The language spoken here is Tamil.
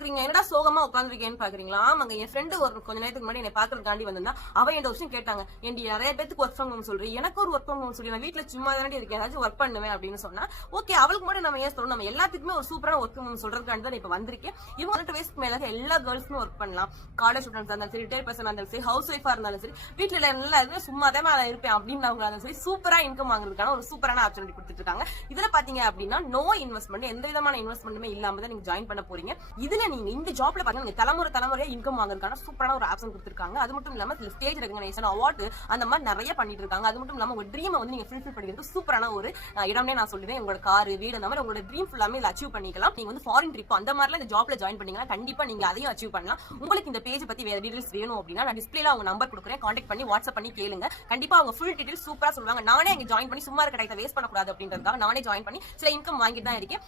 பாக்குறீங்க, என்னடா சோகமா உட்காந்துருக்கேன்னு பாக்குறீங்களா? ஆமாங்க, என் ஃப்ரெண்டு ஒரு கொஞ்ச நேரத்துக்கு முன்னாடி என்னை பாக்குறதுக்காண்டி வந்திருந்தா. அவ இந்த விஷயம் கேட்டாங்க, ஏண்டி நிறைய பேருக்கு ஒர்க் ஃப்ரம் ஹோம் சொல்றேன், எனக்கு ஒரு ஒர்க் ஃப்ரம் ஹோம் சொல்லி, நான் வீட்டுல சும்மா தானே இருக்கேன், ஏதாச்சும் ஒர்க் பண்ணுவேன் அப்படின்னு சொன்னா. ஓகே, அவளுக்கு மட்டும் நம்ம ஏன் சொல்லணும்? நம்ம எல்லாத்துக்குமே ஒரு சூப்பரான ஒர்க் ஃப்ரம் ஹோம் சொல்றதுக்காண்டி தான் இப்ப வந்திருக்கேன். இவங்க 18 வயசுக்கு மேல எல்லா கேர்ள்ஸுமே ஒர்க் பண்ணலாம். காலேஜ் ஸ்டூடெண்ட்ஸ் இருந்தாலும் சரி, ரிட்டையர் பர்சன் இருந்தாலும் சரி, ஹவுஸ் ஒய்ஃபா இருந்தாலும் சரி, வீட்டுல எல்லாருமே சும்மா தான் இருப்பேன் அப்படின்னு இருந்தாலும் சரி, சூப்பரா இன்கம் வாங்குறதுக்கான ஒரு சூப்பரான ஆப்பர்ச்சுனிட்டி கொடுத்துட்டு இருக்காங்க. இதுல பாத்தீங்க அப்படின்னா நோ இன்வெஸ்ட்மெண்ட், எந்த விதமான இன்வெஸ்ட்மெண்ட்டுமே இல்லாம தான் நீங்க ஜாயின் பண்ண போறீங்க. இதுல நீங்க இந்த ஜாப்ல பாத்தீங்கன்னா தலைமுறையா இன்கம் வாங்குறதுக்கான சூப்பரான ஒரு ஆப்ஷன் கொடுத்திருக்காங்க. அது மட்டும் இல்லாம ஸ்டேஜ் ரெகக்னைசேஷன், அவார்டு அந்த மாதிரி நிறைய பண்ணிட்டு இருக்காங்க. அது மட்டும் இல்லாம உங்க ட்ரீமை வந்து நீங்க ஃபுல்ஃபில் பண்ணிக்கிறது சூப்பரான ஒரு இடம்னே நான் சொல்லுவேன். உங்களோட கார், வீடு, அந்த மாதிரி உங்களோட ட்ரீம் ஃபுல்லாமே இதில் அச்சீவ் பண்ணிக்கலாம். நீங்க வந்து ஃபாரின் ட்ரிப் அந்த மாதிரிலாம் இந்த ஜாப்ல ஜாயின் பண்ணீங்கன்னா கண்டிப்பா நீங்க அதையும் அச்சீவ் பண்ணலாம். உங்களுக்கு இந்த பேஜ் பத்தி வேற டீடைல்ஸ் வேணும் அப்படின்னா நான் டிஸ்பிளேல அவங்க நம்பர் கொடுக்குறேன், கான்டாக்ட் பண்ணி வாட்ஸ்அப் பண்ணி கேளுங்க. கண்டிப்பா அவங்க ஃபுல் டீடைல்ஸ் சூப்பரா சொல்லுவாங்க. நானே அங்க ஜாயின் பண்ணி சும்மா இருக்க டைத்தை வேஸ்ட் பண்ணக்கூடாது அப்படின்றதுக்காக நானே ஜாயின் பண்ணி சில இன்கம் வாங்கிட்டு தான் இருக்கேன்.